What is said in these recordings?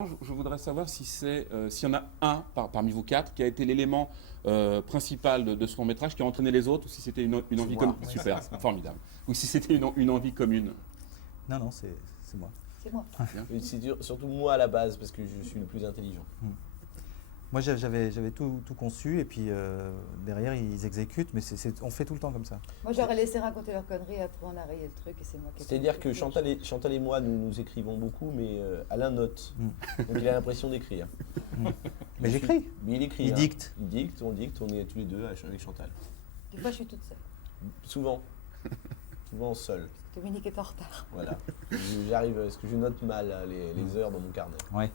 Je voudrais savoir si s'il y en a un parmi vous quatre qui a été l'élément principal de ce long métrage qui a entraîné les autres, ou si c'était une envie commune. Super, formidable. Ou si c'était une envie commune. Non, non, c'est moi. C'est moi. Et c'est surtout moi à la base, parce que je suis le plus intelligent. Moi, j'avais tout conçu et puis derrière, ils exécutent, mais on fait tout le temps comme ça. Moi, j'aurais laissé raconter leurs conneries, après on a rayé le truc et c'est moi qui ai fait C'est-à-dire le que truc. Chantal et moi, nous écrivons beaucoup, mais Alain note. Donc il a l'impression d'écrire. Mais j'écris. Mais il écrit. Il hein. dicte. Il dicte, on est tous les deux avec Chantal. Des fois, je suis toute seule. Souvent. Souvent seul. Dominique est en retard. Voilà. J'arrive, parce que je note mal là, les heures dans mon carnet. Ouais.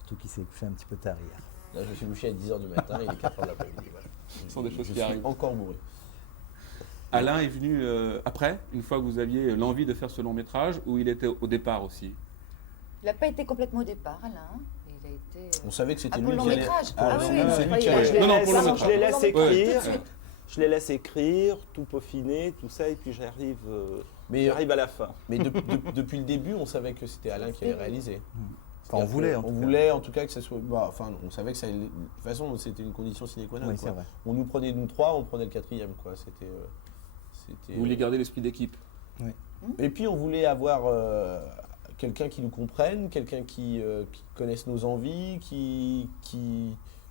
Surtout qu'il s'est couché un petit peu tard hier. Là, je suis couché à 10h du matin, il est 4h de l'après-midi. Voilà. Ce sont des choses Je qui suis arrivent. encore bourré. Alain est venu après, une fois que vous aviez l'envie de faire ce long métrage, ou il était au départ aussi? Il n'a pas été complètement au départ, Alain. Il a été. On savait que c'était Ah, lui pour le long qui allait. métrage. Ah, Ah c'est oui, lui non, qui je allait. croyais- Non, non, pour le long Je les laisse métrage. Ouais, écrire, tout de suite. je les laisse écrire, tout peaufiner, tout ça, et puis j'arrive à la fin. Mais depuis le début, on savait que c'était Alain qui allait réaliser. Enfin, on voulait, en On tout cas. voulait en tout cas que ça soit. Enfin, on savait que ça allait. De toute façon, c'était une condition sine qua non. Oui, quoi. c'est vrai. On nous prenait nous trois, on prenait le quatrième. Quoi. C'était. Vous vouliez garder l'esprit d'équipe? Et puis on voulait avoir quelqu'un qui nous comprenne, quelqu'un qui connaisse nos envies, qui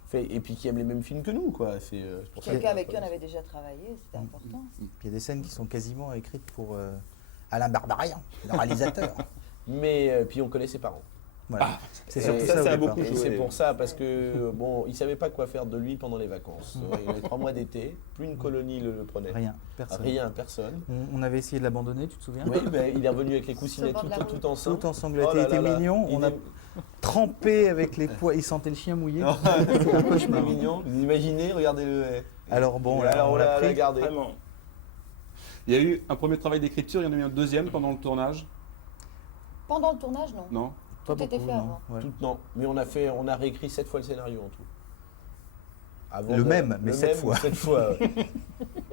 fait et puis qui aime les mêmes films que nous. Quoi. C'est pour ça Quelqu'un que- avec qui on avait déjà travaillé, c'était important. Puis il y a des scènes qui sont quasiment écrites pour Alain Barbarian, le réalisateur. Mais puis on connaît ses parents. Voilà. C'est Et surtout ça, ça, ça a au départ. beaucoup Et joué. c'est pour ça, parce que bon, il savait pas quoi faire de lui pendant les vacances. Il avait 3 mois d'été, plus une colonie le prenait. Rien, personne. Rien, personne. On avait essayé de l'abandonner, tu te souviens? Oui, ben, il est revenu avec les coussinets Sur le bord de la tout ensemble. Tout ensanglanté, Oh il là était là là. mignon. Il On a est- trempé avec les poids. Il sentait le chien mouillé. C'était un cauchemar mignon. Vous imaginez, regardez-le. Alors bon, là, alors on on l'a l'a pris. gardé. Vraiment. Il y a eu un premier travail d'écriture, il y en a eu un deuxième pendant le tournage? Pendant le tournage, non. Non? Pas Tout était beaucoup, fait non. avant. Ouais. Tout- non, mais on a réécrit 7 fois le scénario en tout. Avant Le même, mais 7 fois. 7 fois. Ouais.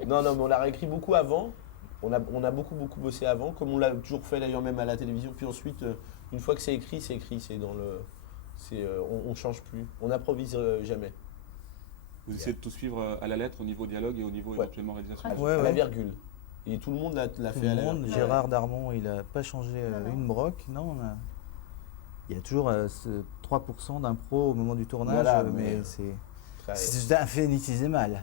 non, mais on l'a réécrit beaucoup avant. On a beaucoup bossé avant, comme on l'a toujours fait d'ailleurs même à la télévision. Puis ensuite, une fois que c'est écrit, c'est écrit. C'est dans le, on change plus. On n'improvise jamais. Vous essayez de tout suivre à la lettre au niveau dialogue et au niveau Ouais. éventuellement réalisation? Ouais, À la ouais. virgule. Et tout le monde l'a Tout fait le à la monde, virgule. Gérard Darmon, il n'a pas changé Non. une broque. Non, il y a toujours ce 3% d'impro au moment du tournage, Voilà, mais mais- c'est Très- c'est infinitésimal.